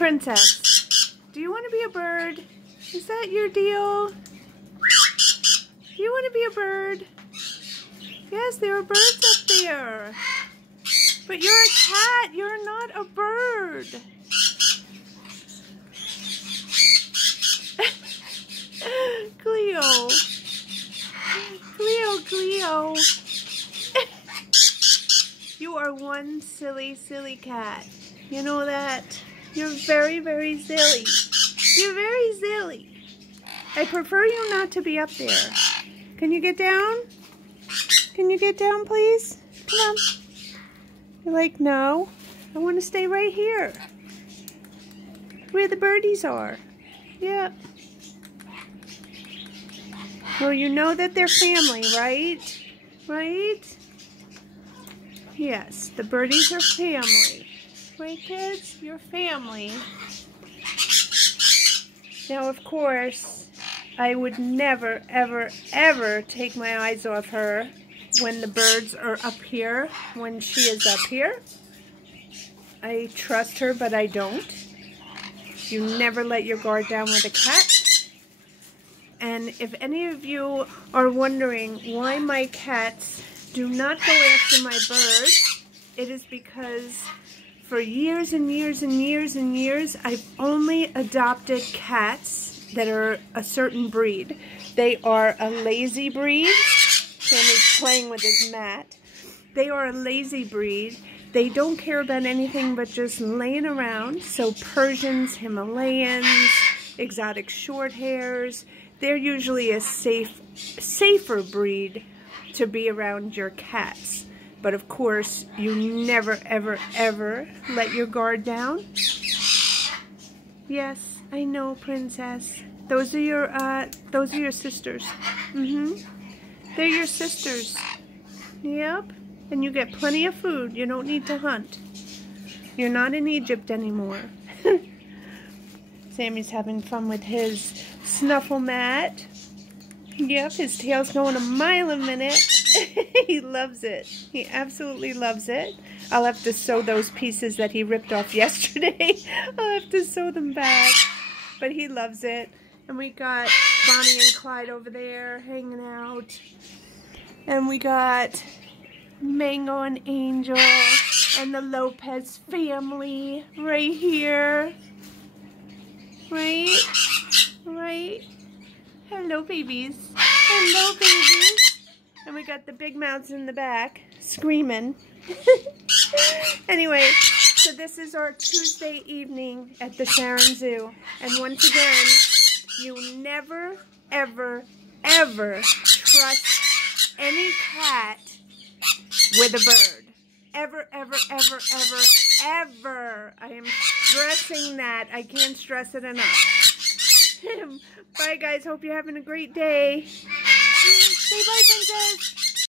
Princess, do you want to be a bird? Is that your deal? Do you want to be a bird? Yes, there are birds up there. But you're a cat. You're not a bird. Cleo. Cleo. You are one silly, silly cat. You know that? You're very, very silly. You're very silly. I prefer you not to be up there. Can you get down? Can you get down, please? Come on. You're like, no. I want to stay right here. Where the birdies are. Yep. Well, you know that they're family, right? Right? Yes, the birdies are family. Right, kids? You're family. Now, of course, I would never, ever, ever take my eyes off her when the birds are up here, when she is up here. I trust her, but I don't. You never let your guard down with a cat. And if any of you are wondering why my cats do not go after my birds, it is because for years and years and years and years, I've only adopted cats that are a certain breed. They are a lazy breed. Sammy's playing with his mat. They are a lazy breed. They don't care about anything but just laying around. So Persians, Himalayans, exotic short hairs, they're usually a safer breed to be around your cats. But of course, you never, ever, ever let your guard down. Yes, I know, Princess. Those are your sisters. They're your sisters. Yep. And you get plenty of food. You don't need to hunt. You're not in Egypt anymore. Sammy's having fun with his snuffle mat. Yep, his tail's going a mile a minute. He loves it. He absolutely loves it. I'll have to sew those pieces that he ripped off yesterday. I'll have to sew them back. But he loves it. And we got Bonnie and Clyde over there hanging out. And we got Mango and Angel and the Lopez family right here. Right? Right? Hello, babies. Hello, babies. And we got the big mouths in the back screaming. Anyway, so this is our Tuesday evening at the SharynZoo. And once again, you never, ever, ever trust any cat with a bird. Ever, ever, ever, ever, ever. I am stressing that. I can't stress it enough. Bye, guys. Hope you're having a great day. Say bye, Princess.